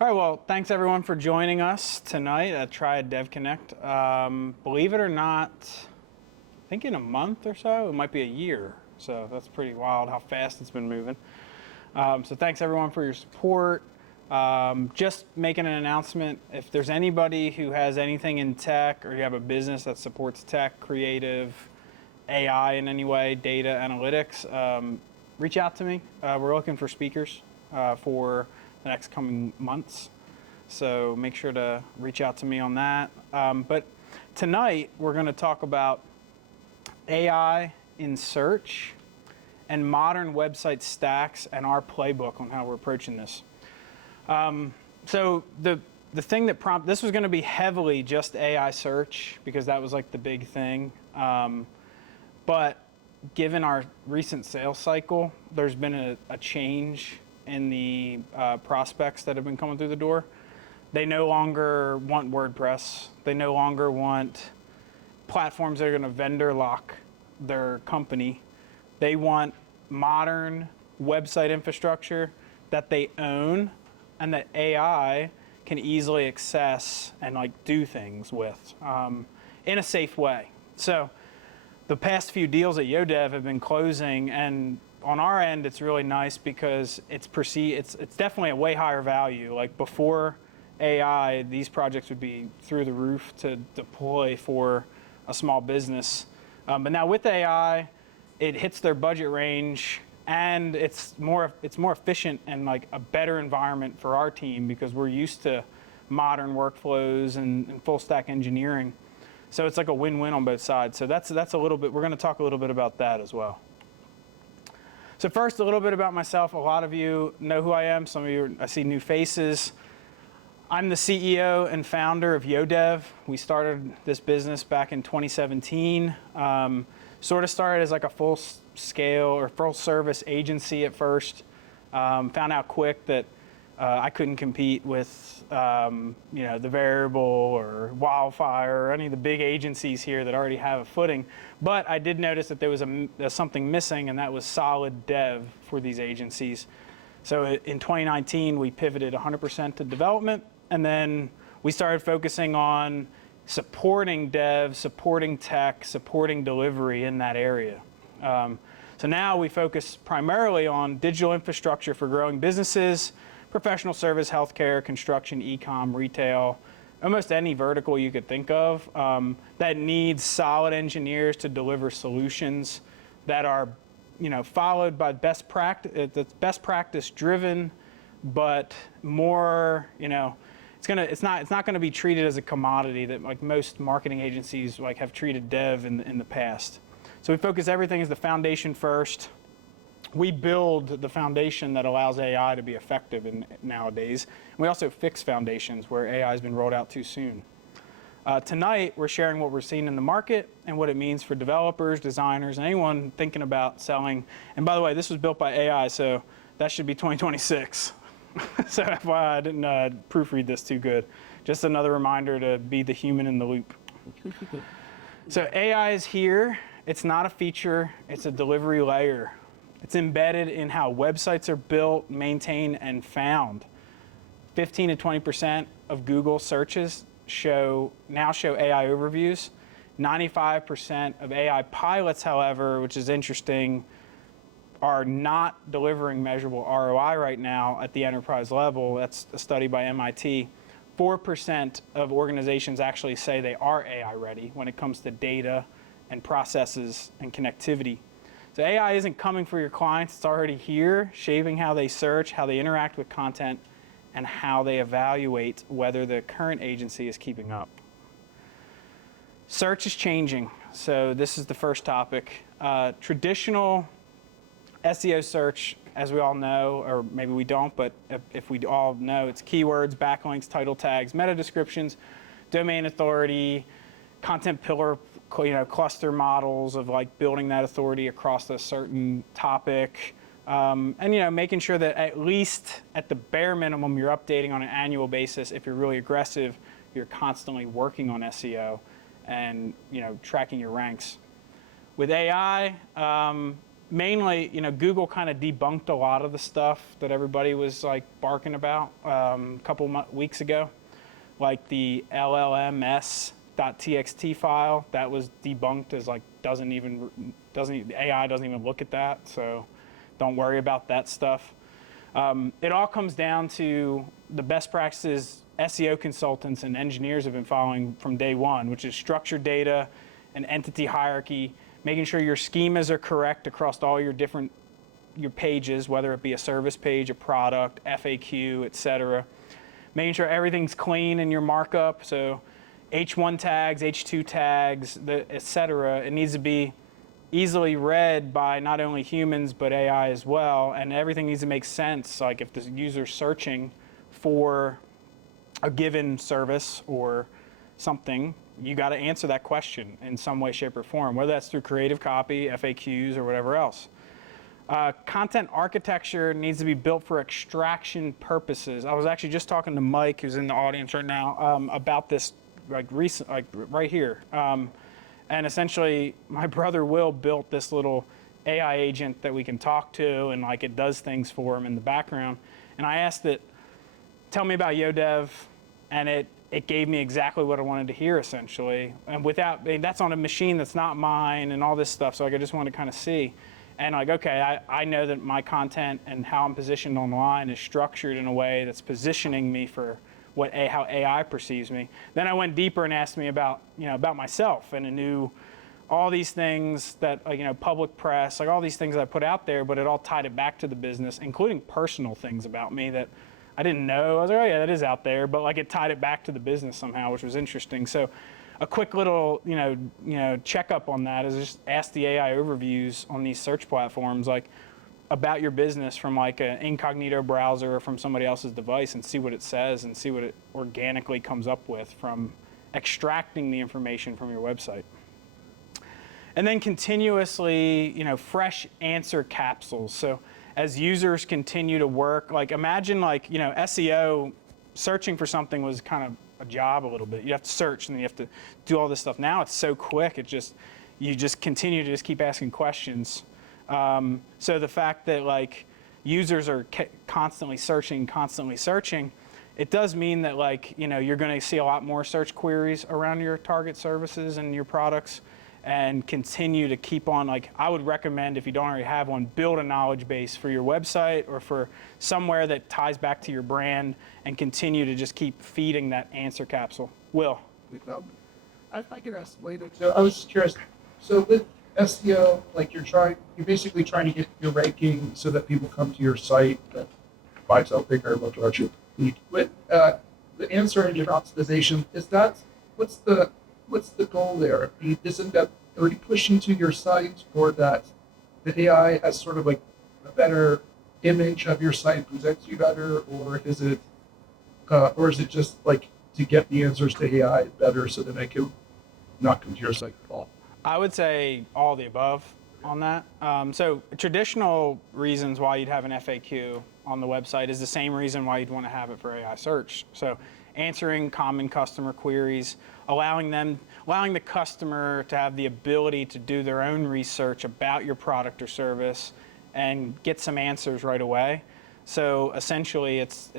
All right, well, thanks everyone for joining us tonight at DevConnect. Believe it or not, I think in a month or so, it might be a year. So that's pretty wild how fast it's been moving. So thanks everyone for your support. Just making an announcement, if there's anybody who has anything in tech or you have a business that supports tech, creative, AI in any way, data, analytics, reach out to me. We're looking for speakers for the next coming months. So make sure to reach out to me on that. But tonight we're going to talk about AI in search and modern website stacks and our playbook on how we're approaching this. So the thing that this was going to be heavily just AI search because that was like the big thing. But given our recent sales cycle, there's been a change in the prospects that have been coming through the door. They no longer want WordPress. They no longer want platforms that are going to vendor lock their company. They want modern website infrastructure that they own and that AI can easily access and like do things with in a safe way. So the past few deals at YohDev have been closing, and on our end, it's really nice because it's definitely a way higher value. Like before AI, these projects would be through the roof to deploy for a small business. But now with AI, it hits their budget range, and it's more efficient and like a better environment for our team because we're used to modern workflows and full stack engineering. So it's like a win-win on both sides. So that's a little bit, we're going to talk a little bit about that as well. So first, a little bit about myself. A lot of you know who I am. Some of you, I see new faces. I'm the CEO and founder of YohDev. We started this business back in 2017. Sort of started as like a full-scale or full-service agency at first. Found out quick that I couldn't compete with the Variable or Wildfire or any of the big agencies here that already have a footing. But I did notice that there was something missing, and that was solid dev for these agencies. So in 2019, we pivoted 100% to development, and then we started focusing on supporting dev, supporting tech, supporting delivery in that area. So now we focus primarily on digital infrastructure for growing businesses, professional service, healthcare, construction, e-com, retail, almost any vertical you could think of that needs solid engineers to deliver solutions that are, followed by best practice. That's best practice driven, but more, it's not going to be treated as a commodity that like most marketing agencies like have treated dev in the past. So we focus everything as the foundation first. We build the foundation that allows AI to be effective nowadays. And we also fix foundations where AI has been rolled out too soon. Tonight, we're sharing what we're seeing in the market and what it means for developers, designers, and anyone thinking about selling. And by the way, this was built by AI, so that should be 2026. So FYI, I didn't proofread this too good. Just another reminder to be the human in the loop. So AI is here. It's not a feature. It's a delivery layer. It's embedded in how websites are built, maintained, and found. 15 to 20% of Google searches now show AI overviews. 95% of AI pilots, however, which is interesting, are not delivering measurable ROI right now at the enterprise level. That's a study by MIT. 4% of organizations actually say they are AI ready when it comes to data and processes and connectivity. So AI isn't coming for your clients, it's already here, shaping how they search, how they interact with content, and how they evaluate whether the current agency is keeping up. Search is changing, so this is the first topic. Traditional SEO search, as we all know, or maybe we don't, but if we all know, it's keywords, backlinks, title tags, meta descriptions, domain authority, content pillar, cluster models of like building that authority across a certain topic, and making sure that at least at the bare minimum you're updating on an annual basis. If you're really aggressive, you're constantly working on SEO and tracking your ranks. With AI, mainly, Google kind of debunked a lot of the stuff that everybody was like barking about a couple weeks ago, like the LLMS.txt file that was debunked as like AI doesn't even look at that, so don't worry about that stuff. It all comes down to the best practices SEO consultants and engineers have been following from day one, which is structured data and entity hierarchy, making sure your schemas are correct across all your pages, whether it be a service page, a product, FAQ, etc. Making sure everything's clean in your markup, so H1 tags, H2 tags, etc. It needs to be easily read by not only humans but AI as well, and everything needs to make sense. Like if the user's searching for a given service or something, you got to answer that question in some way, shape, or form, whether that's through creative copy, FAQs, or whatever else. Content architecture needs to be built for extraction purposes. I was actually just talking to Mike, who's in the audience right now, about this right here. And essentially, my brother Will built this little AI agent that we can talk to, and like it does things for him in the background. And I asked it, tell me about YohDev, and it gave me exactly what I wanted to hear, essentially. And that's on a machine that's not mine and all this stuff, so like I just wanted to kind of see. And like, okay, I know that my content and how I'm positioned online is structured in a way that's positioning me for how AI perceives me. Then I went deeper and asked me about myself, and it knew all these things that, public press, like all these things that I put out there, but it all tied it back to the business, including personal things about me that I didn't know. I was like, oh yeah, that is out there, but like it tied it back to the business somehow, which was interesting. So a quick little, checkup on that is just ask the AI overviews on these search platforms, like about your business from like an incognito browser or from somebody else's device, and see what it says and see what it organically comes up with from extracting the information from your website. And then continuously, fresh answer capsules. So as users continue to work, like imagine SEO, searching for something was kind of a job a little bit. You have to search and then you have to do all this stuff. Now it's so quick, you just continue to just keep asking questions. So the fact that like users are constantly searching, it does mean that you're going to see a lot more search queries around your target services and your products, and continue to keep on, I would recommend, if you don't already have one, build a knowledge base for your website or for somewhere that ties back to your brand, and continue to just keep feeding that answer capsule. Will? I could ask later. So I was just curious. So with SEO, you're basically trying to get your ranking so that people come to your site that buy something or what direction. With the answer engine optimization, what's the goal there? Isn't that already pushing to your site, or that the AI has sort of like a better image of your site, presents you better, or is it just like to get the answers to AI better so that I can not come to your site at all? I would say all the above on that. So traditional reasons why you'd have an FAQ on the website is the same reason why you'd want to have it for AI search. So answering common customer queries, allowing the customer to have the ability to do their own research about your product or service and get some answers right away. So essentially it's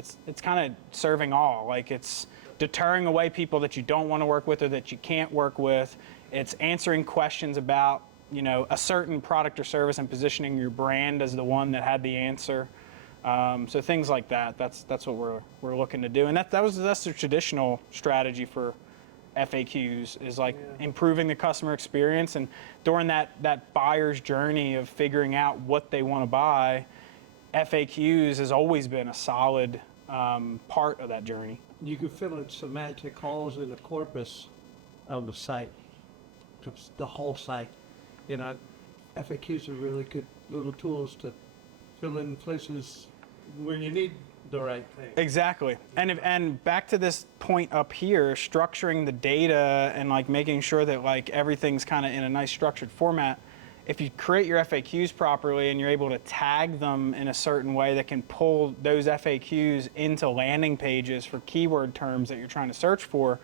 kind of serving all. Like it's deterring away people that you don't want to work with or that you can't work with. It's answering questions about a certain product or service and positioning your brand as the one that had the answer. So things like that. That's what we're looking to do, and that's the traditional strategy for FAQs, is improving the customer experience, and during that buyer's journey of figuring out what they want to buy, FAQs has always been a solid part of that journey. You can fill in semantic holes in the corpus of the site, the whole site. FAQs are really good little tools to fill in places where you need the right thing. Exactly. And back to this point up here, structuring the data and making sure that everything's kind of in a nice structured format. If you create your FAQs properly and you're able to tag them in a certain way that can pull those FAQs into landing pages for keyword terms that you're trying to search for,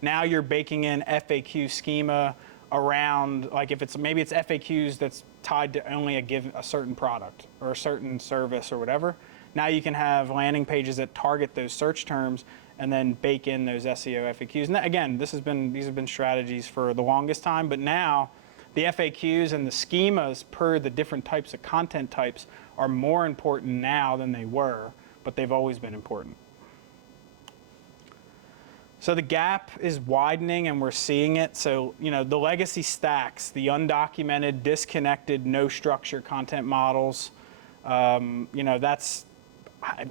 now you're baking in FAQ schema around, like if it's maybe it's FAQs that's tied to only a certain product or a certain service or whatever. Now you can have landing pages that target those search terms and then bake in those SEO FAQs. And that, again, these have been strategies for the longest time, but now the FAQs and the schemas per the different types of content types are more important now than they were, but they've always been important. So the gap is widening and we're seeing it. So, the legacy stacks, the undocumented, disconnected, no structure content models, that's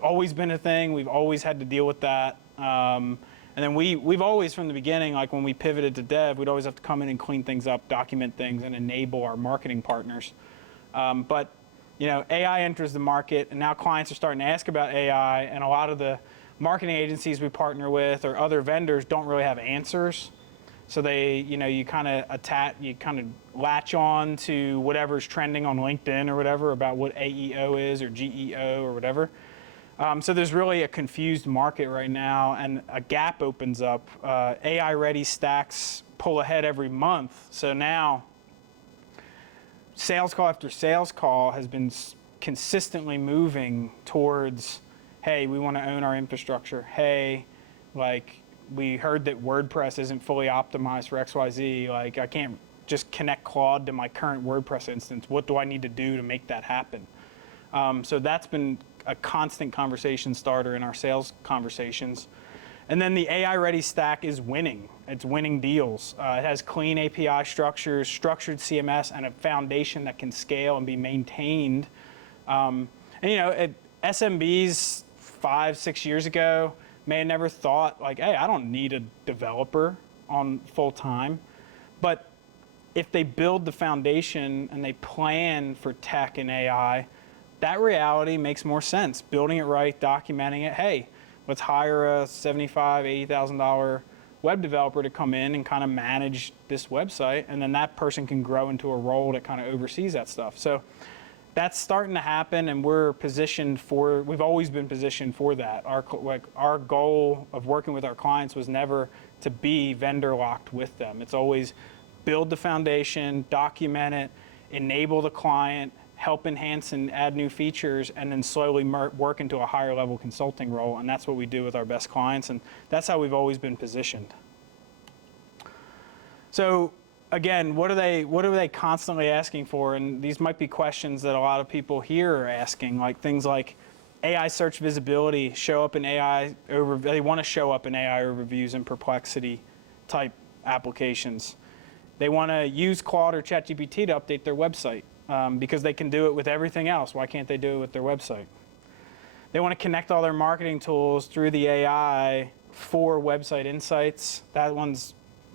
always been a thing. We've always had to deal with that. And then we've always, from the beginning, like when we pivoted to dev, we'd always have to come in and clean things up, document things, and enable our marketing partners. But AI enters the market, and now clients are starting to ask about AI, and a lot of the marketing agencies we partner with or other vendors don't really have answers. So they, you kind of latch on to whatever's trending on LinkedIn or whatever about what AEO is or GEO or whatever. So there's really a confused market right now, and a gap opens up. AI-ready stacks pull ahead every month. So now sales call after sales call has been consistently moving towards, hey, we want to own our infrastructure. Hey, like, we heard that WordPress isn't fully optimized for XYZ. Like, I can't just connect Claude to my current WordPress instance. What do I need to do to make that happen? So that's been a constant conversation starter in our sales conversations. And then the AI-ready stack is winning. It's winning deals. It has clean API structures, structured CMS, and a foundation that can scale and be maintained. SMBs 5-6 years ago may have never thought, like, hey, I don't need a developer on full time. But if they build the foundation and they plan for tech and AI, that reality makes more sense. Building it right, documenting it. Hey, let's hire a $75,000, $80,000 web developer to come in and kind of manage this website, and then that person can grow into a role that kind of oversees that stuff. So that's starting to happen, and we've always been positioned for that. Our goal of working with our clients was never to be vendor locked with them. It's always build the foundation, document it, enable the client, help enhance and add new features, and then slowly work into a higher level consulting role. And that's what we do with our best clients, and that's how we've always been positioned. So again, what are they constantly asking for? And these might be questions that a lot of people here are asking, like things like AI search visibility show up in AI they want to show up in AI overviews and Perplexity type applications. They want to use Claude or ChatGPT to update their website because they can do it with everything else. Why can't they do it with their website? They want to connect all their marketing tools through the AI for website insights. That one's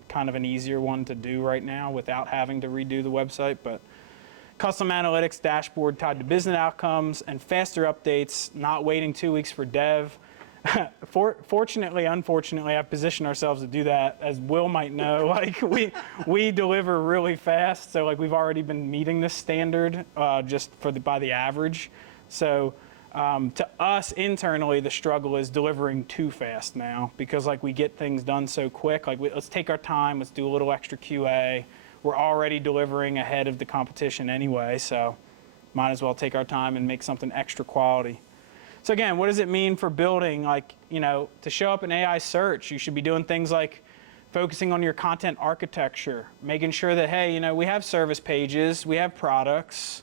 kind of an easier one to do right now without having to redo the website, but custom analytics dashboard tied to business outcomes and faster updates, not waiting 2 weeks for dev. Fortunately, unfortunately, I've positioned ourselves to do that. As Will might know, like we deliver really fast, so like we've already been meeting this standard just by the average. So to us internally, the struggle is delivering too fast now because like we get things done so quick. Like let's take our time, let's do a little extra QA. We're already delivering ahead of the competition anyway, so might as well take our time and make something extra quality. So again, what does it mean for building? Like, to show up in AI search, you should be doing things like focusing on your content architecture, making sure that, hey, we have service pages, we have products,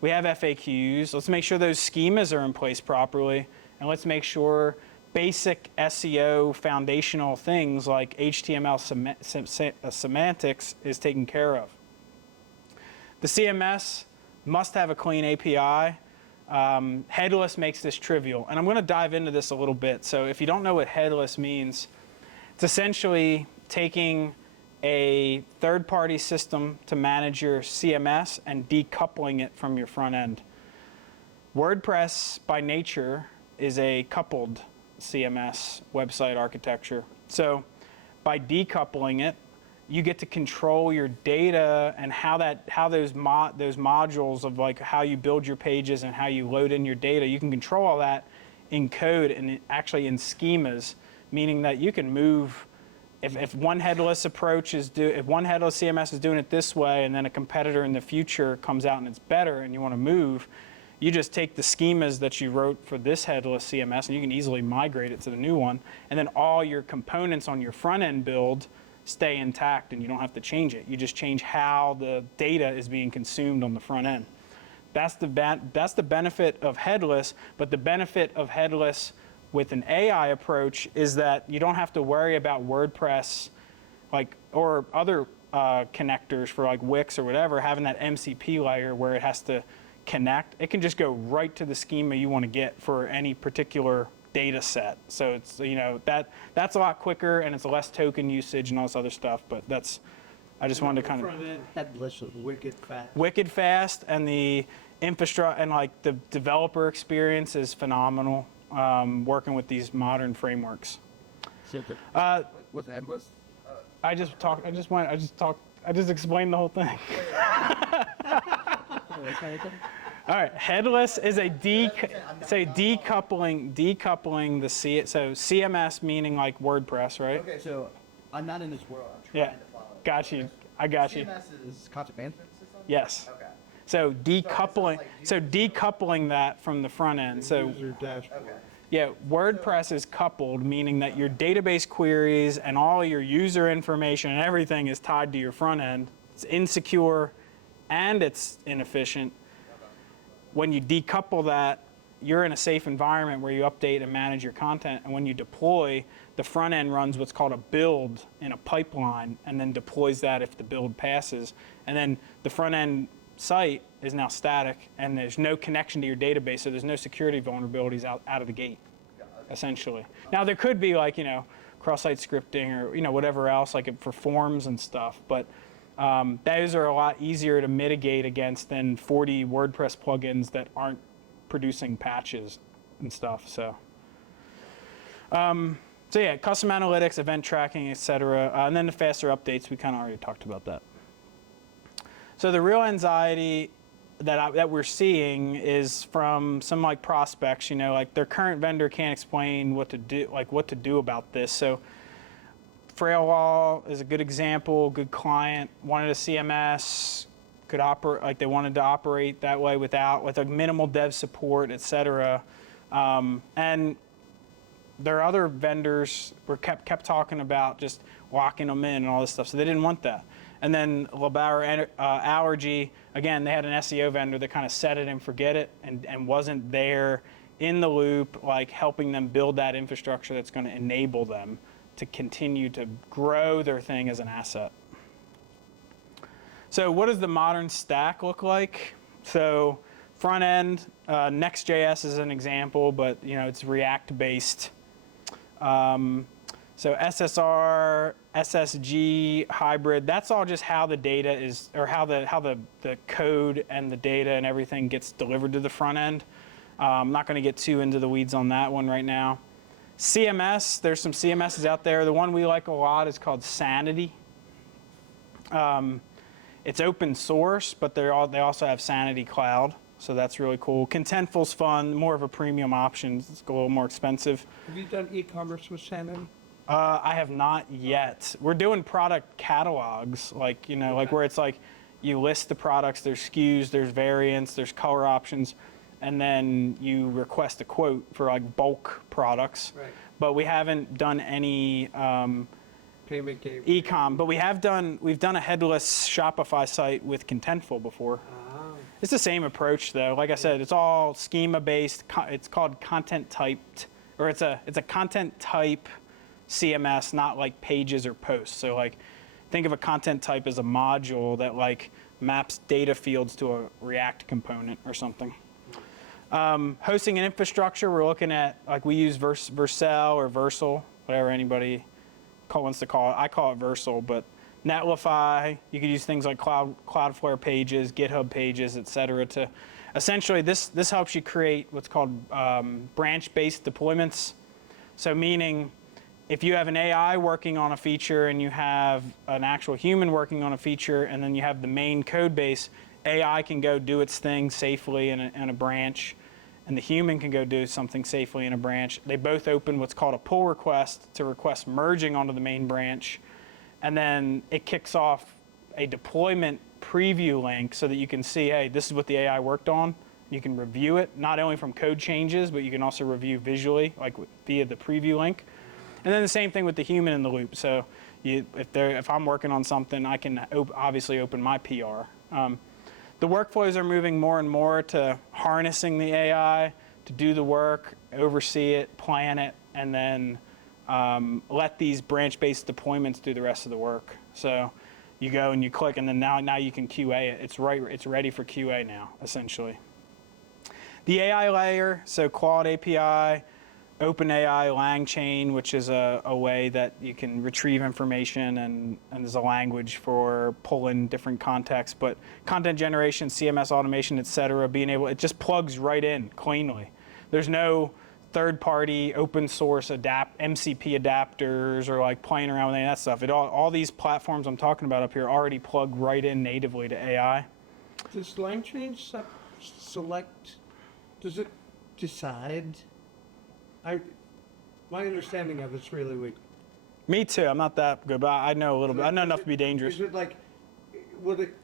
we have FAQs. Let's make sure those schemas are in place properly, and let's make sure basic SEO foundational things like HTML semantics is taken care of. The CMS must have a clean API. Headless makes this trivial, and I'm going to dive into this a little bit. So if you don't know what headless means, it's essentially taking a third-party system to manage your CMS and decoupling it from your front end. WordPress, by nature, is a coupled CMS website architecture. So by decoupling it, you get to control your data and how those modules of like how you build your pages and how you load in your data, you can control all that in code and actually in schemas, meaning that you can move if one headless approach if one headless CMS is doing it this way, and then a competitor in the future comes out and it's better, and you want to move, you just take the schemas that you wrote for this headless CMS, and you can easily migrate it to the new one, and then all your components on your front end build stay intact, and you don't have to change it. You just change how the data is being consumed on the front end. That's the benefit of headless, but the benefit of headless with an AI approach is that you don't have to worry about WordPress or other connectors for like Wix or whatever, having that MCP layer where it has to connect. It can just go right to the schema you want to get for any particular data set. So it's, that's a lot quicker, and it's less token usage and all this other stuff, but I just wanted to kind of... Front-end headless is wicked fast. Wicked fast, and the infrastructure and like the developer experience is phenomenal, working with these modern frameworks. Super. With headless? I just explained the whole thing. All right, headless is decoupling the so CMS meaning like WordPress, right? Okay, so I'm not in this world. I'm trying Yeah, to follow. got you. I got you. CMS is content management system? Yes. Okay. So decoupling that from the front end. So User dashboard. Okay. yeah, WordPress is coupled, meaning that your database queries and all your user information and everything is tied to your front end. It's insecure and it's inefficient. When you decouple that, you're in a safe environment where you update and manage your content. And when you deploy, the front end runs what's called a build in a pipeline and then deploys that if the build passes. And then the front end site is now static and there's no connection to your database, so there's no security vulnerabilities out of the gate, essentially. Now there could be like, cross-site scripting or, whatever else, like for forms and stuff, but those are a lot easier to mitigate against than 40 WordPress plugins that aren't producing patches and stuff. So yeah, custom analytics, event tracking, etc., and then the faster updates. We kind of already talked about that. So the real anxiety that we're seeing is from some like prospects. Like their current vendor can't explain what to do about this. So Frail Law is a good example. Good client, wanted a CMS, could operate like they wanted to operate that way with a minimal dev support, etc. And their other vendors kept talking about just locking them in and all this stuff, so they didn't want that. And then Lovable Allergy, again, they had an SEO vendor that kind of set it and forget it and wasn't there in the loop, like helping them build that infrastructure that's going to enable them to continue to grow their thing as an asset. So what does the modern stack look like? So front end, Next.js is an example, but it's React based. So SSR, SSG, hybrid, that's all just how the data is, or how the code and the data and everything gets delivered to the front end. I'm not going to get too into the weeds on that one right now. CMS, there's some CMSs out there. The one we like a lot is called Sanity. It's open source, but they also have Sanity Cloud, so that's really cool. Contentful's fun, more of a premium option. It's a little more expensive. Have you done e-commerce with Sanity? I have not yet. We're doing product catalogs, like where it's like you list the products, there's SKUs, there's variants, there's color options, and then you request a quote for like bulk products. Right. But we haven't done any Payment gateway. e-com. But we've done a headless Shopify site with Contentful before. It's the same approach though. Like I said, it's all schema based. It's called content typed, or it's a content type CMS, not like pages or posts. So like think of a content type as a module that like maps data fields to a React component or something. Hosting and infrastructure, we're looking at, like we use Vercel or Versal, whatever anybody wants to call it. I call it Versal, but Netlify, you could use things like Cloudflare pages, GitHub pages, etc. to essentially, this helps you create what's called branch-based deployments. So meaning, if you have an AI working on a feature and you have an actual human working on a feature and then you have the main code base, AI can go do its thing safely in a branch and the human can go do something safely in a branch. They both open what's called a pull request to request merging onto the main branch. And then it kicks off a deployment preview link so that you can see, hey, this is what the AI worked on. You can review it, not only from code changes, but you can also review visually, like via the preview link. And then the same thing with the human in the loop. So if I'm working on something, I can obviously open my PR. The workflows are moving more and more to harnessing the AI to do the work, oversee it, plan it, and then let these branch-based deployments do the rest of the work. So you go and you click, and then now you can QA it. It's ready for QA now, essentially. The AI layer, so Claude API, OpenAI LangChain, which is a way that you can retrieve information, and there's a language for pulling different contexts, but content generation, CMS automation, et cetera, it just plugs right in cleanly. There's no third-party open source MCP adapters or like playing around with any of that stuff. All these platforms I'm talking about up here already plug right in natively to AI. Does LangChain select, does it decide? My understanding of it's really weak. Me too. I'm not that good, but I know a little bit. I know enough to be dangerous. Is it like,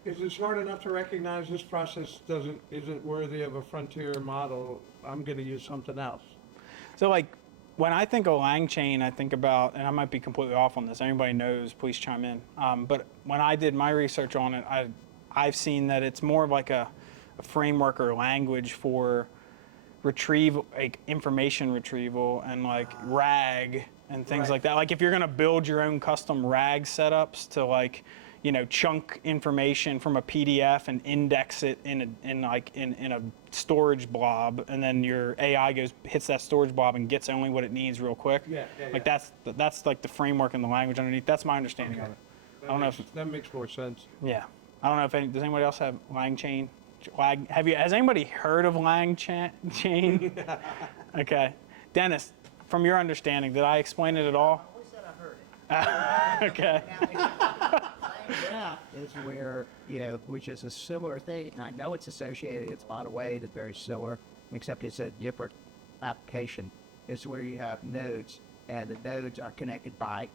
is it smart enough to recognize this process isn't worthy of a frontier model? I'm going to use something else. So like, when I think of LangChain, I think about, and I might be completely off on this, anybody knows, please chime in. But when I did my research on it, I've seen that it's more of like a framework or language for information retrieval and like RAG and things like that. Like if you're gonna build your own custom RAG setups to like, chunk information from a PDF and index it in a storage blob, and then your AI hits that storage blob and gets only what it needs real quick. Like that's like the framework and the language underneath. That's my understanding of it. I don't know if that makes more sense. Yeah, I don't know if does anybody else have LangChain? Has anybody heard of LangChain? Okay, Dennis, from your understanding, did I explain it at all? I always said I heard it. Okay. Now, is where, which is a similar thing, and I know it's associated, it's by the way, that's very similar, except it's a different application. It's where you have nodes, and the nodes are connected by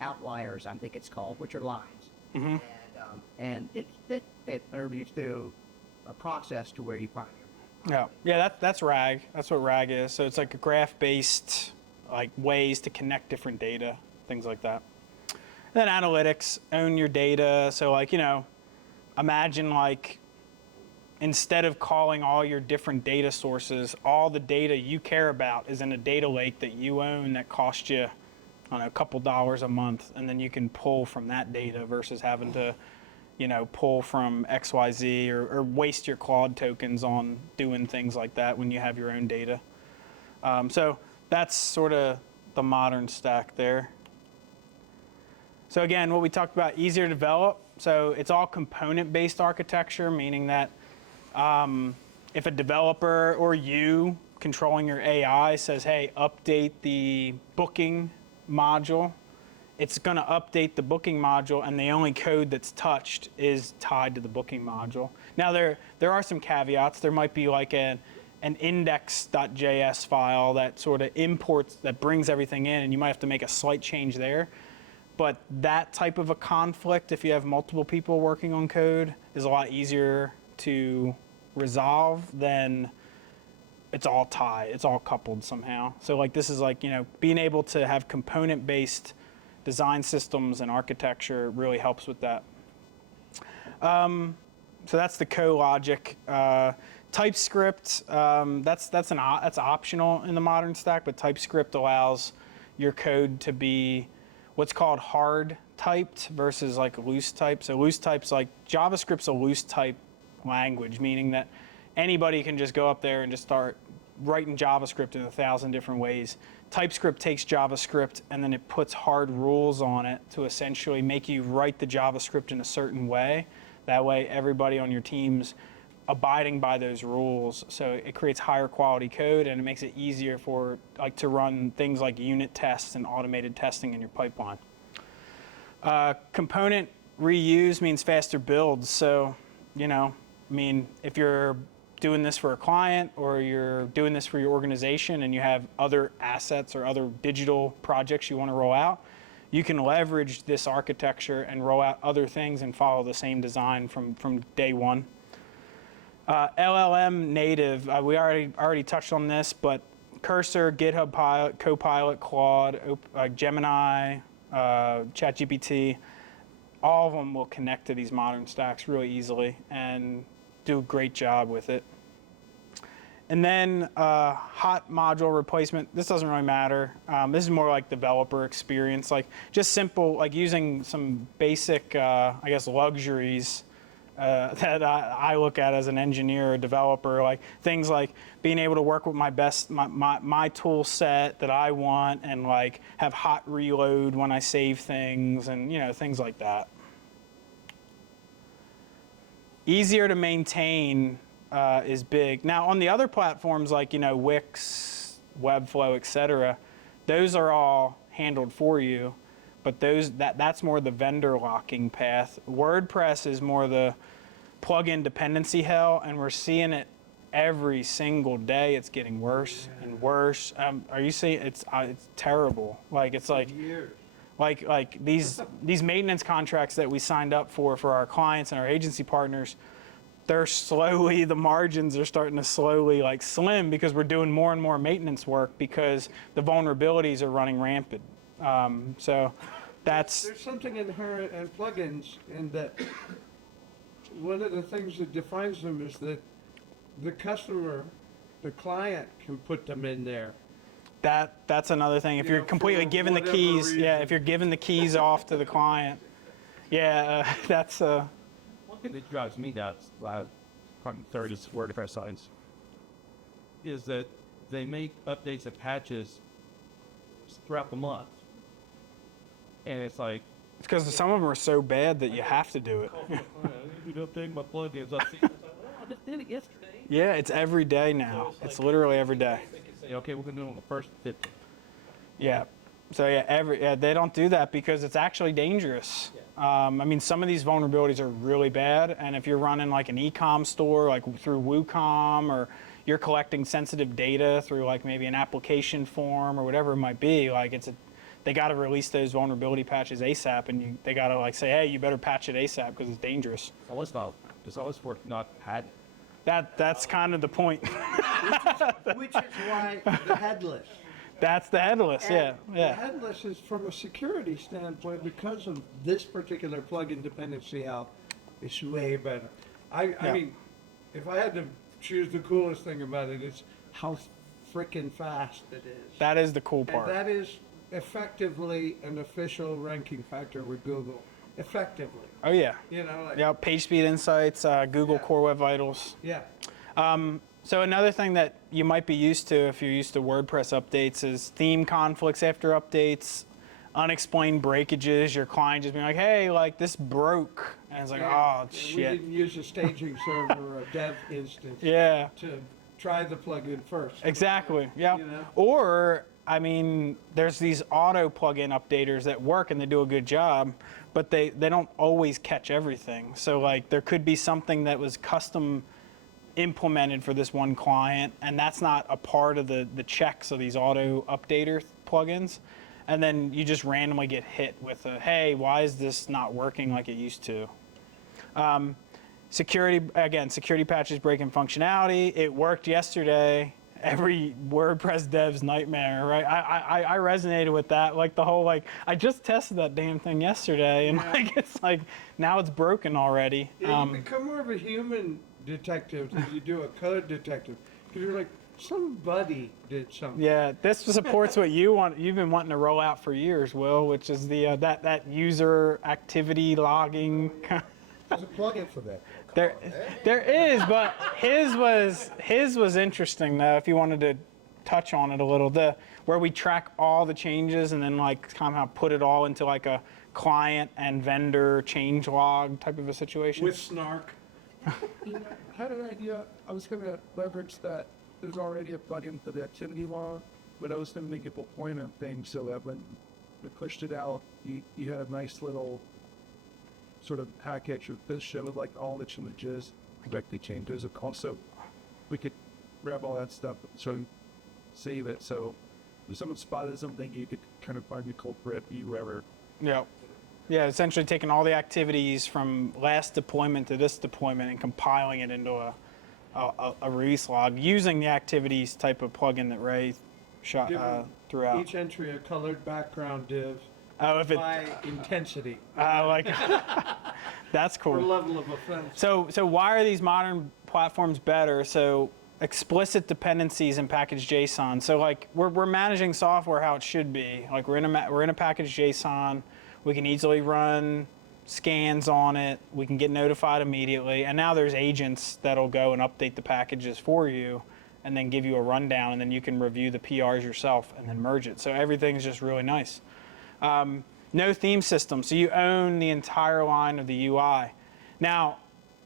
outliers, I think it's called, which are lines. Mm-hmm. And it leads to a process to where you find your That's RAG. That's what RAG is. So it's like a graph-based like ways to connect different data, things like that. And then analytics, own your data. So like, imagine like instead of calling all your different data sources, all the data you care about is in a data lake that you own that costs you, a couple dollars a month, and then you can pull from that data versus having to pull from XYZ or waste your Claude tokens on doing things like that when you have your own data. So that's sort of the modern stack there. So again, what we talked about, easier to develop. So it's all component-based architecture, meaning that if a developer or you controlling your AI says, hey, update the booking module, it's going to update the booking module, and the only code that's touched is tied to the booking module. Now, there are some caveats. There might be like an index.js file that sort of that brings everything in, and you might have to make a slight change there. But that type of a conflict, if you have multiple people working on code, is a lot easier to resolve than it's all tied, it's all coupled somehow. So like this is like, being able to have component-based design systems and architecture really helps with that. So that's the co-logic. TypeScript, that's optional in the modern stack, but TypeScript allows your code to be what's called hard typed versus like loose type. So loose type's like JavaScript's a loose type language, meaning that anybody can just go up there and just start writing JavaScript in 1,000 different ways. TypeScript takes JavaScript and then it puts hard rules on it to essentially make you write the JavaScript in a certain way. That way everybody on your team's abiding by those rules. So it creates higher quality code and it makes it easier to run things like unit tests and automated testing in your pipeline. Component reuse means faster builds. So, if you're doing this for a client or you're doing this for your organization and you have other assets or other digital projects you want to roll out, you can leverage this architecture and roll out other things and follow the same design from day one. LLM native, we already touched on this, but Cursor, GitHub Copilot, Claude, Gemini, ChatGPT, all of them will connect to these modern stacks really easily and do a great job with it. And then hot module replacement, this doesn't really matter. This is more like developer experience, like just simple, like using some basic, I guess, luxuries that I look at as an engineer or developer, like things like being able to work with my tool set that I want and like have hot reload when I save things and, you know, things like that. Easier to maintain is big. Now on the other platforms like, you know, Wix, Webflow, etc., those are all handled for you, but that's more the vendor locking path. WordPress is more the plugin dependency hell, and we're seeing it every single day. It's getting worse and worse. Are you seeing it's terrible? Like it's like like these maintenance contracts that we signed up for our clients and our agency partners, they're slowly, the margins are starting to slowly like slim because we're doing more and more maintenance work because the vulnerabilities are running rampant. So there's something inherent in plugins in that one of the things that defines them is that the customer, the client can put them in there. That's another thing. If you're completely giving the keys, if you're giving the keys off to the client, that's One thing that drives me nuts, probably third is WordPress science, is that they make updates and patches throughout the month. And it's like... It's because some of them are so bad that you have to do it. You don't think my plugins I just did it yesterday. Yeah, it's every day now. It's literally every day. Say, okay, we're going to do it on the first 50. Yeah. So they don't do that because it's actually dangerous. I mean, some of these vulnerabilities are really bad, and if you're running like an e-com store, like through WooCom, or you're collecting sensitive data through like maybe an application form or whatever it might be, like they got to release those vulnerability patches ASAP, and they got to like say, hey, you better patch it ASAP because it's dangerous. It's always for not patent. That's kind of the point. Which is why the headless. That's the headless, The yeah. headless is from a security standpoint because of this particular plugin dependency out. It's way better. I mean, if I had to choose the coolest thing about it, it's how freaking fast it is. That is the cool part. And that is effectively an official ranking factor with Google. Effectively. Oh yeah. You know, like, Yeah, page speed insights, Google Core Web Vitals. yeah. So another thing that you might be used to if you're used to WordPress updates is theme conflicts after updates, unexplained breakages, your client just being like, hey, like this broke. And it's like, oh, shit. We didn't use a staging server or a dev instance Yeah. to try the plugin first. Exactly, yeah. You know? Or, I mean, there's these auto plugin updaters that work and they do a good job, but they don't always catch everything. So like there could be something that was custom implemented for this one client, and that's not a part of the checks of these auto updater plugins. And then you just randomly get hit with a, hey, why is this not working like it used to? Security patches breaking functionality. It worked yesterday. Every WordPress dev's nightmare, right? I resonated with that. Like the whole, like, I just tested that damn thing yesterday, and like it's like, now it's broken already. Yeah, you become more of a human detective than you do a code detective. Because you're like, somebody did something. Yeah, this supports what you've been wanting to roll out for years, Will, which is the that user activity logging. There's a plugin for that. There is, but his was interesting though. If you wanted to touch on it a little, where we track all the changes and then like somehow put it all into like a client and vendor change log type of a situation. With snark. Had an idea. I was going to leverage that. There's already a plugin for the activity log, but I was going to make it a point-up thing so that when we pushed it out, you had a nice little sort of package of this showed like all the images, directly changes. Also, we could grab all that stuff, so save it. So if someone spotted something, you could kind of find the culprit, be whoever. Yeah. Yeah, essentially taking all the activities from last deployment to this deployment and compiling it into a release log using the activities type of plugin that Ray threw out. Each entry a colored background div Oh, if it, by intensity like, that's cool. or level of offense. So why are these modern platforms better? So explicit dependencies in package JSON. So like we're managing software how it should be. Like we're in a package JSON. We can easily run scans on it. We can get notified immediately. And now there's agents that'll go and update the packages for you and then give you a rundown, and then you can review the PRs yourself and then merge it. So everything's just really nice. No theme system, so you own the entire line of the UI. Now,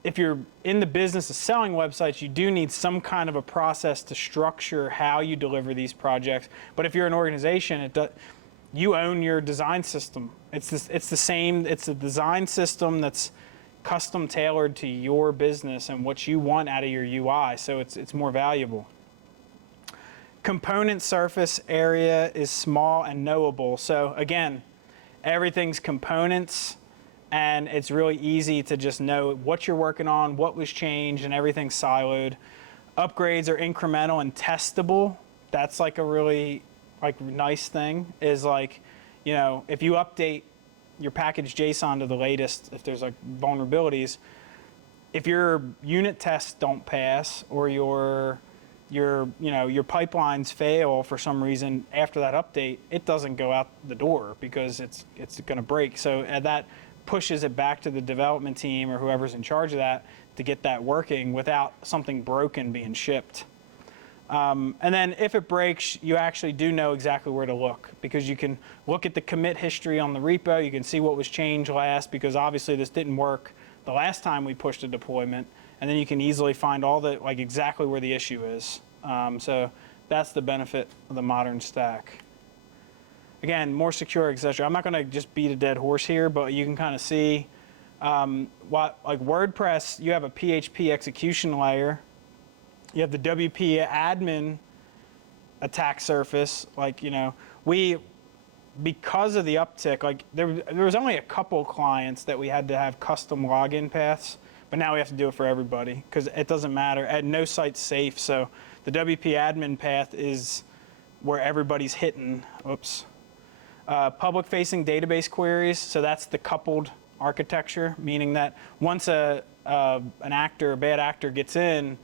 if you're in the business of selling websites, you do need some kind of a process to structure how you deliver these projects. But if you're an organization, you own your design system. It's the same. It's a design system that's custom tailored to your business and what you want out of your UI. So it's more valuable. Component surface area is small and knowable. So again, everything's components, and it's really easy to just know what you're working on, what was changed, and everything's siloed. Upgrades are incremental and testable. That's like a really nice thing, is like, you know, if you update your package JSON to the latest, if there's like vulnerabilities, if your unit tests don't pass or your pipelines fail for some reason after that update, it doesn't go out the door because it's going to break. So that pushes it back to the development team or whoever's in charge of that to get that working without something broken being shipped. And then if it breaks, you actually do know exactly where to look, because you can look at the commit history on the repo. You can see what was changed last, because obviously this didn't work the last time we pushed a deployment. And then you can easily find all the, exactly where the issue is. So that's the benefit of the modern stack. Again, more secure, etc. I'm not going to just beat a dead horse here, but you can kind of see WordPress, you have a PHP execution layer. You have the WP admin attack surface. Because of the uptick, there was only a couple clients that we had to have custom login paths, but now we have to do it for everybody because it doesn't matter. And no site's safe, so the WP admin path is where everybody's hitting. Oops. Public-facing database queries, so that's the coupled architecture, meaning that once a bad actor gets in,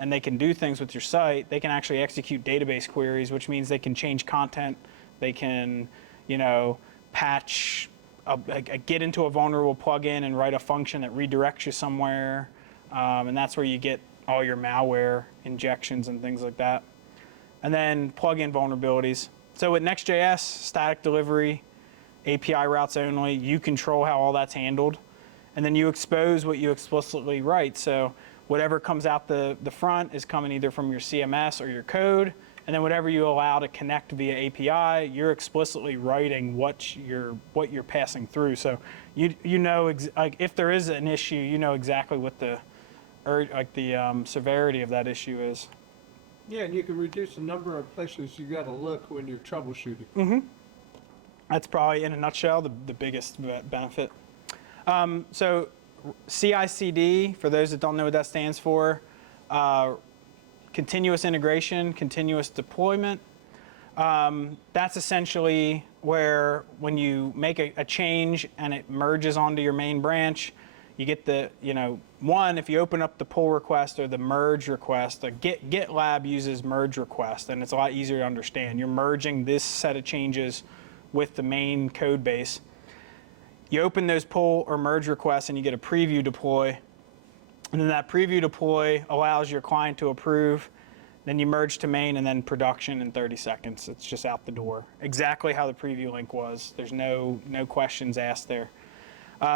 and they can do things with your site, they can actually execute database queries, which means they can change content, they can, patch, get into a vulnerable plugin and write a function that redirects you somewhere, and that's where you get all your malware injections and things like that. And then plugin vulnerabilities. So with Next.js, static delivery, API routes only, you control how all that's handled, and then you expose what you explicitly write. So whatever comes out the front is coming either from your CMS or your code, and then whatever you allow to connect via API, you're explicitly writing what you're passing through. So you know if there is an issue, you know exactly what the severity of that issue is. Yeah, and you can reduce the number of places you got to look when you're troubleshooting. Mm-hmm. That's probably, in a nutshell, the biggest benefit. So CI/CD, for those that don't know what that stands for, continuous integration, continuous deployment. That's essentially where when you make a change and it merges onto your main branch, you get the, if you open up the pull request or the merge request, GitLab uses merge request, and it's a lot easier to understand. You're merging this set of changes with the main code base. You open those pull or merge requests and you get a preview deploy. And then that preview deploy allows your client to approve. Then you merge to main and then production in 30 seconds. It's just out the door. Exactly how the preview link was. There's no questions asked there.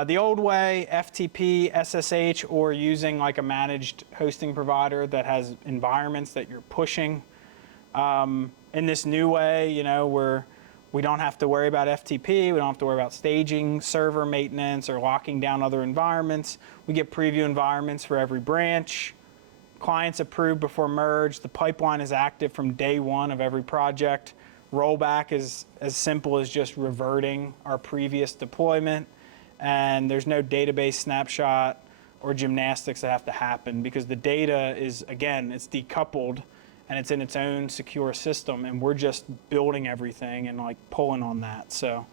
The old way, FTP, SSH, or using a managed hosting provider that has environments that you're pushing. In this new way, where we don't have to worry about FTP, we don't have to worry about staging, server maintenance, or locking down other environments. We get preview environments for every branch, clients approved before merge. The pipeline is active from day one of every project. Rollback is as simple as just reverting our previous deployment, and there's no database snapshot or gymnastics that have to happen because the data is, again, it's decoupled and it's in its own secure system, and we're just building everything and like pulling on that. So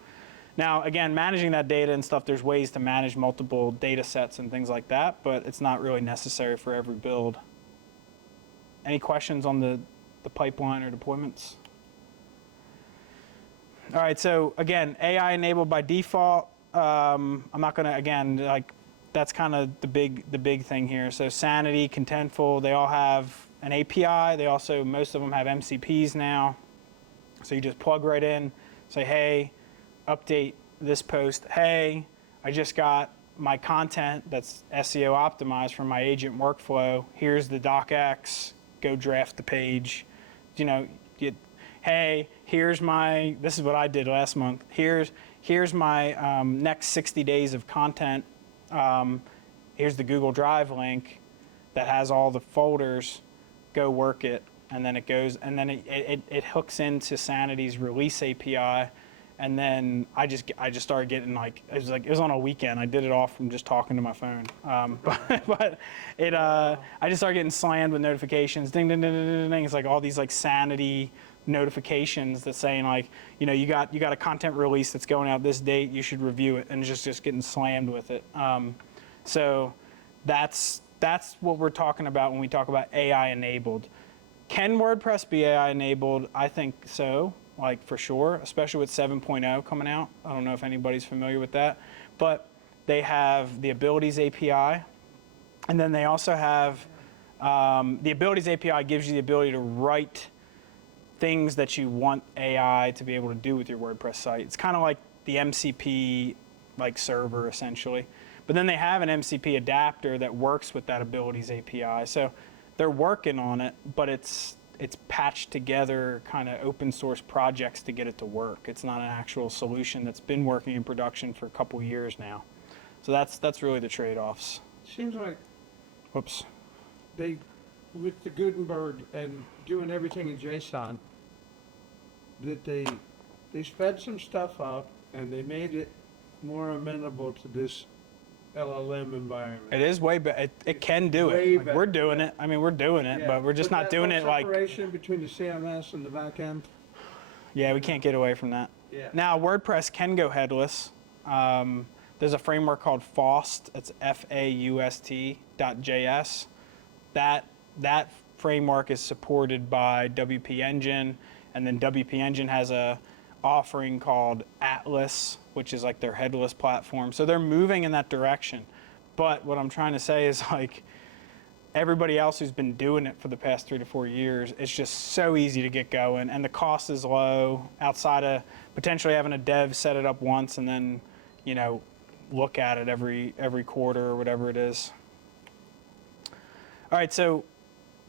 now, again, managing that data and stuff, there's ways to manage multiple data sets and things like that, but it's not really necessary for every build. Any questions on the pipeline or deployments? All right, so again, AI enabled by default. I'm not gonna, again, like that's kind of the big thing here. So Sanity, Contentful, they all have an API. They also, most of them have MCPs now. So you just plug right in, say, hey, update this post. Hey, I just got my content that's SEO optimized from my agent workflow. Here's the docx, go draft the page. You know, hey, here's my, this is what I did last month. Here's my next 60 days of content. Here's the Google Drive link that has all the folders. Go work it, and then it goes, and then it hooks into Sanity's release API, and then I just started getting like it was on a weekend. I did it all from just talking to my phone, but I just started getting slammed with notifications. Ding ding ding ding ding. It's like all these like Sanity notifications that saying like, you know, you got a content release that's going out this date. You should review it, and just getting slammed with it. So that's what we're talking about when we talk about AI enabled. Can WordPress be AI enabled? I think so, like for sure, especially with 7.0 coming out. I don't know if anybody's familiar with that, but they have the Abilities API, and then they also have the Abilities API gives you the ability to write things that you want AI to be able to do with your WordPress site. It's kind of like the MCP like server essentially. But then they have an MCP adapter that works with that Abilities API. So they're working on it, but it's patched together kind of open source projects to get it to work. It's not an actual solution that's been working in production for a couple years now. So that's really the trade-offs. Seems like Whoops. they, with the Gutenberg and doing everything in JSON, that they sped some stuff up and they made it more amenable to this LLM environment. It is way better. It can do Way it. Like, better. we're doing it. I mean, we're doing it, Yeah. but we're just But not that doing little it like, separation between the CMS and the back end. yeah, we can't get away from that. Yeah. Now, WordPress can go headless. There's a framework called FAUST. It's FAUST.js. That framework is supported by WP Engine, and then WP Engine has a offering called Atlas, which is like their headless platform. So they're moving in that direction. But what I'm trying to say is like everybody else who's been doing it for the past 3 to 4 years, it's just so easy to get going, and the cost is low outside of potentially having a dev set it up once and then, you know, look at it every quarter or whatever it is. All right, so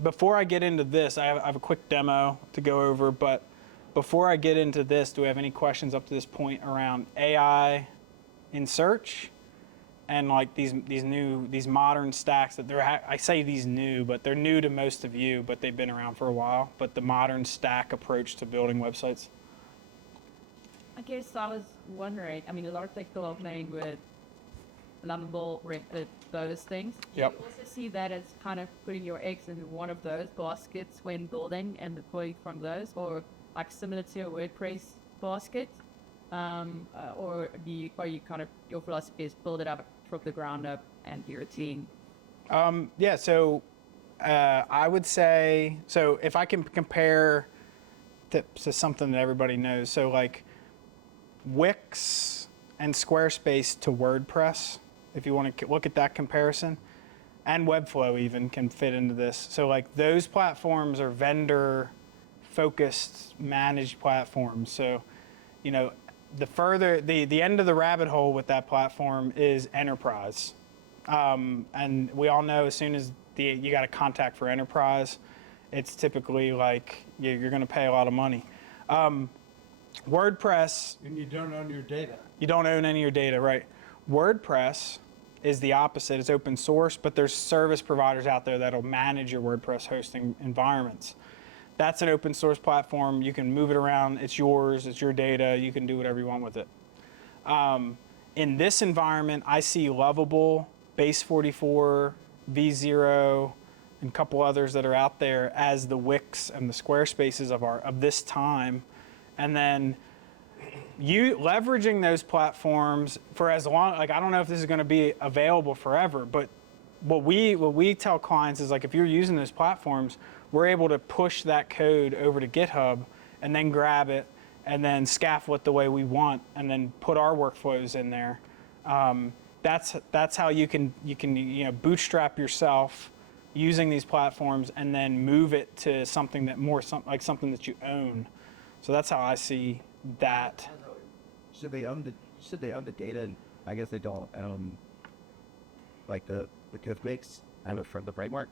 before I get into this, I have a quick demo to go over, but before I get into this, do we have any questions up to this point around AI in search and like these modern stacks that I say these new, but they're new to most of you, but they've been around for a while, but the modern stack approach to building websites? I guess I was wondering, I mean, a lot of people are playing with Lovable, those things. Yep. Do you also see that as kind of putting your eggs into one of those baskets when building and deploying from those, or like similar to a WordPress basket? Or are you kind of, your philosophy is build it up from the ground up and you're a team? Yeah, so I would say, so if I can compare to something that everybody knows, so like Wix and Squarespace to WordPress, if you want to look at that comparison, and Webflow even can fit into this. So like those platforms are vendor focused managed platforms. So, you know, the end of the rabbit hole with that platform is enterprise. And we all know as soon as you got a contact for enterprise, it's typically like you're going to pay a lot of money. WordPress. And you don't own your data. You don't own any of your data, right? WordPress is the opposite. It's open source, but there's service providers out there that'll manage your WordPress hosting environments. That's an open source platform. You can move it around. It's yours. It's your data. You can do whatever you want with it. In this environment, I see Lovable, Base 44, V0, and a couple others that are out there as the Wix and the Squarespaces of this time. And then you leveraging those platforms for as long, like I don't know if this is going to be available forever, but what we tell clients is like if you're using those platforms, we're able to push that code over to GitHub and then grab it and then scaffold it the way we want and then put our workflows in there. That's how you can bootstrap yourself using these platforms and then move it to something that like something that you own. So that's how I see that. So they own the data, and I guess they don't own like the code base from the framework.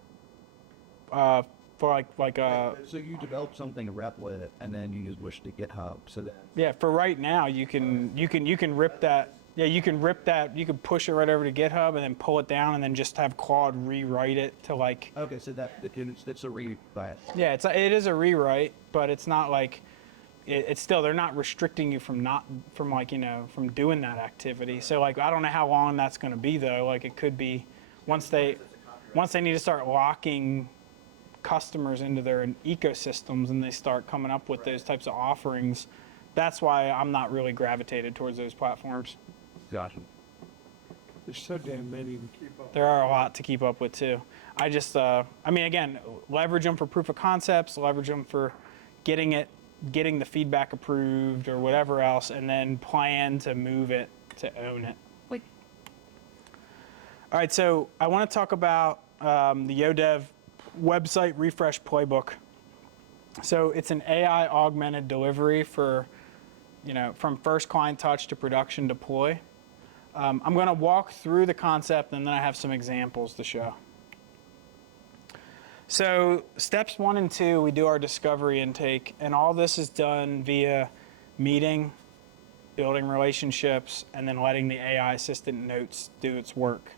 For So you develop something to rep with, and then you just push to GitHub. So that yeah, for right now you can rip that. Yeah, you can rip that. You can push it right over to GitHub and then pull it down and then just have Claude rewrite it to like. okay, so that's a rewrite. Yeah, it is a rewrite, but it's not like. It's still, they're not restricting you from doing that activity. So like I don't know how long that's going to be though. Like it could be once they need to start locking customers into their ecosystems and they start coming up with those types of offerings. That's why I'm not really gravitated towards those platforms. Gotcha. There's so damn many to keep up. There are a lot to keep up with too. I just, again, leverage them for proof of concepts, leverage them for getting the feedback approved or whatever else, and then plan to move it to own it. Wait. All right, so I want to talk about the YohDev website refresh playbook. So it's an AI-augmented delivery for, from first client touch to production deploy. I'm going to walk through the concept and then I have some examples to show. So steps 1 and 2, we do our discovery intake, and all this is done via meeting, building relationships, and then letting the AI assistant notes do its work.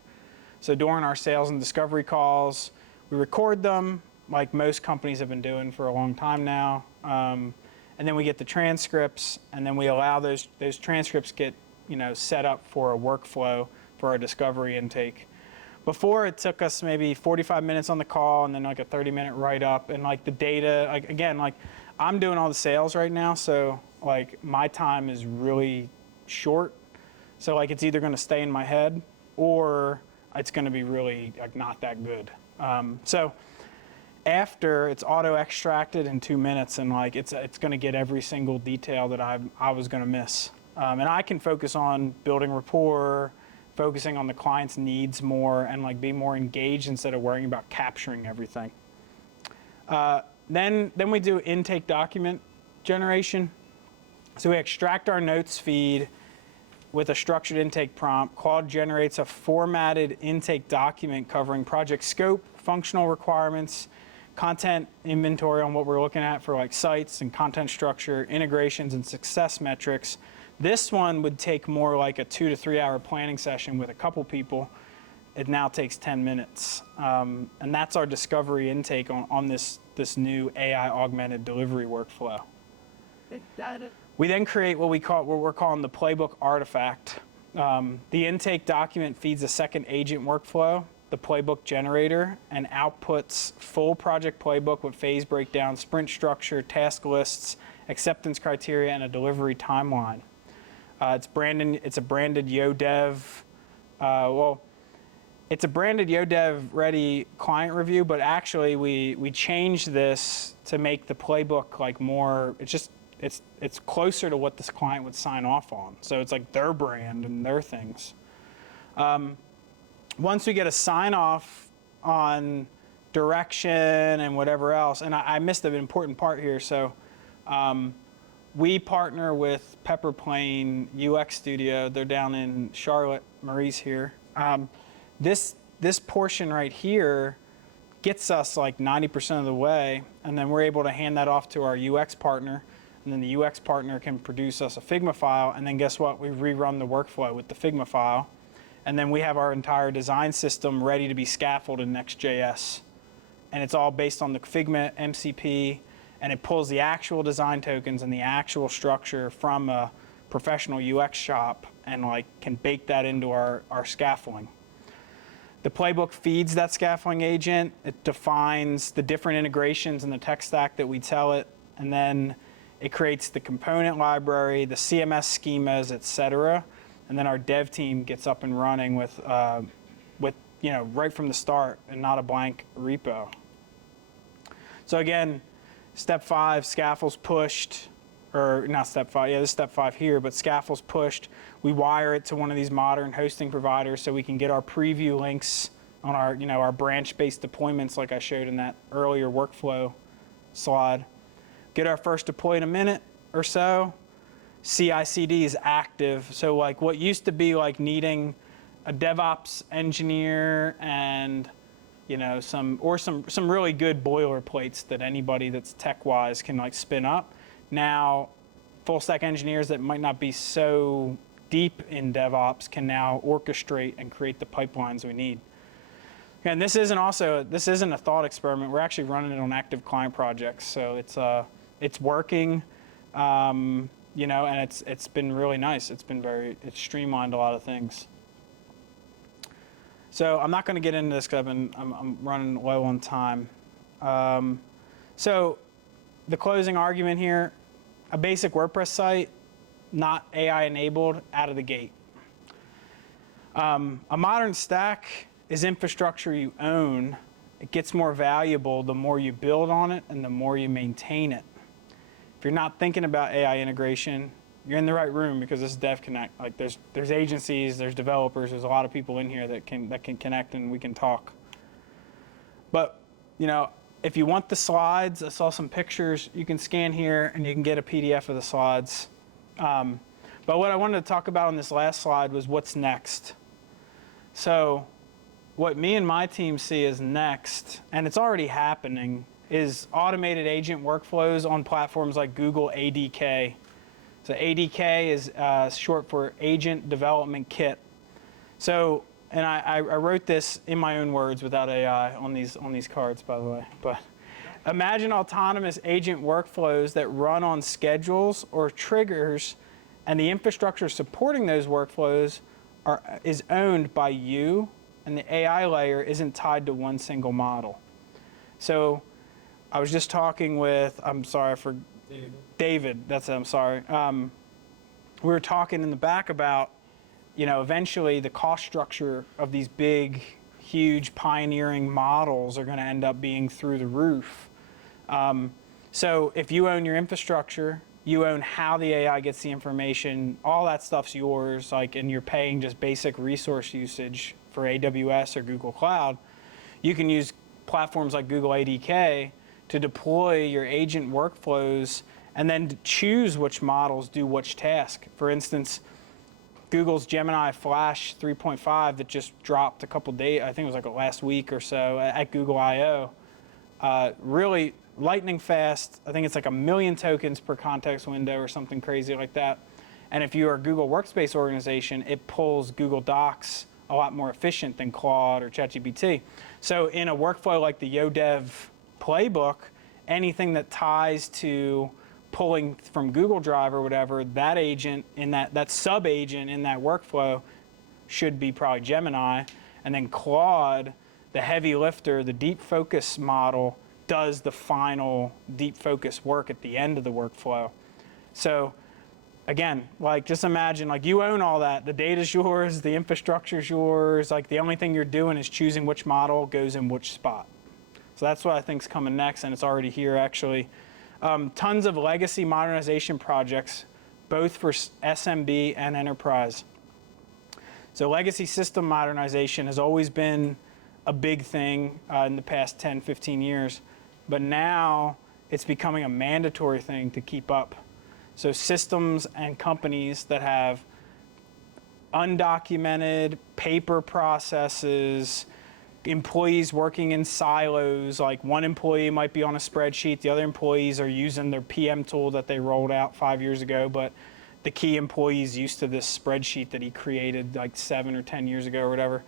So during our sales and discovery calls, we record them like most companies have been doing for a long time now. And then we get the transcripts, and then we allow those transcripts get set up for a workflow for our discovery intake. Before, it took us maybe 45 minutes on the call and then like a 30-minute write-up, and like the data, again, I'm doing all the sales right now, so like my time is really short. So like it's either going to stay in my head or it's going to be really like not that good. So after, it's auto-extracted in 2 minutes, and like it's going to get every single detail that I was going to miss. And I can focus on building rapport, focusing on the client's needs more, and like be more engaged instead of worrying about capturing everything. Then we do intake document generation. So we extract our notes feed with a structured intake prompt. Claude generates a formatted intake document covering project scope, functional requirements, content inventory on what we're looking at for like sites and content structure, integrations, and success metrics. This one would take more like a 2 to 3 hour planning session with a couple people. It now takes 10 minutes. And that's our discovery intake on this new AI augmented delivery workflow. We then create what we're calling the playbook artifact. The intake document feeds a second agent workflow, the playbook generator, and outputs full project playbook with phase breakdown, sprint structure, task lists, acceptance criteria, and a delivery timeline. It's a branded YohDev. It's a branded YohDev ready client review, but actually we changed this to make the playbook like more. It's closer to what this client would sign off on. So it's like their brand and their things. Once we get a sign off on direction and whatever else, and I missed an important part here. So. We partner with Pepper Plane UX Studio. They're down in Charlotte. Marie's here. This portion right here gets us like 90% of the way, and then we're able to hand that off to our UX partner, and then the UX partner can produce us a Figma file, and then guess what? We rerun the workflow with the Figma file, And then we have our entire design system ready to be scaffolded in Next.js. And it's all based on the Figma MCP, and it pulls the actual design tokens and the actual structure from a professional UX shop and like can bake that into our scaffolding. The playbook feeds that scaffolding agent. It defines the different integrations in the tech stack that we tell it, and then it creates the component library, the CMS schemas, etc. And then our dev team gets up and running with right from the start and not a blank repo. So again, step 5, scaffolds pushed, or not step 5, yeah, this is step 5 here, but scaffolds pushed. We wire it to one of these modern hosting providers so we can get our preview links on our branch-based deployments like I showed in that earlier workflow slide. Get our first deploy in a minute or so. CI/CD is active. So like what used to be like needing a DevOps engineer and some really good boilerplates that anybody that's tech-wise can like spin up. Now, full stack engineers that might not be so deep in DevOps can now orchestrate and create the pipelines we need. And this isn't a thought experiment. We're actually running it on active client projects, so it's working, and it's been really nice. It's streamlined a lot of things. So I'm not going to get into this because I'm running low on time. So the closing argument here, a basic WordPress site, not AI enabled out of the gate. A modern stack is infrastructure you own. It gets more valuable the more you build on it and the more you maintain it. If you're not thinking about AI integration, you're in the right room because this is DevConnect. Like there's agencies, there's developers, there's a lot of people in here that can connect and we can talk. But if you want the slides, I saw some pictures. You can scan here and you can get a PDF of the slides. But what I wanted to talk about on this last slide was what's next. So what me and my team see as next, and it's already happening, is automated agent workflows on platforms like Google ADK. So ADK is short for Agent Development Kit. So, and I wrote this in my own words without AI on these cards, by the way. But imagine autonomous agent workflows that run on schedules or triggers, and the infrastructure supporting those workflows is owned by you, and the AI layer isn't tied to one single model. So I was just talking with, David, we were talking in the back about, eventually the cost structure of these big, huge pioneering models are going to end up being through the roof. So if you own your infrastructure, you own how the AI gets the information, all that stuff's yours, and you're paying just basic resource usage for AWS or Google Cloud, you can use platforms like Google ADK to deploy your agent workflows and then to choose which models do which task. For instance, Google's Gemini Flash 3.5 that just dropped a couple days, I think it was like last week or so at Google I/O, really lightning fast. I think it's like 1 million tokens per context window or something crazy like that. And if you're a Google Workspace organization, it pulls Google Docs a lot more efficient than Claude or ChatGPT. So in a workflow like the YohDev playbook, anything that ties to pulling from Google Drive or whatever, that agent in that sub-agent in that workflow should be probably Gemini. And then Claude, the heavy lifter, the deep focus model, does the final deep focus work at the end of the workflow. So again, just imagine, you own all that. The data's yours, the infrastructure's yours. The only thing you're doing is choosing which model goes in which spot. So that's what I think's coming next, and it's already here, actually. Tons of legacy modernization projects, both for SMB and enterprise. So legacy system modernization has always been a big thing in the past 10, 15 years, but now it's becoming a mandatory thing to keep up. So systems and companies that have undocumented paper processes, employees working in silos, one employee might be on a spreadsheet, the other employees are using their PM tool that they rolled out 5 years ago, but the key employees used to this spreadsheet that he created like 7 or 10 years ago or whatever.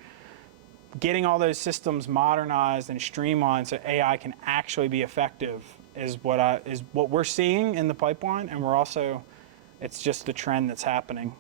Getting all those systems modernized and streamlined so AI can actually be effective is what we're seeing in the pipeline, and we're also, it's just the trend that's happening.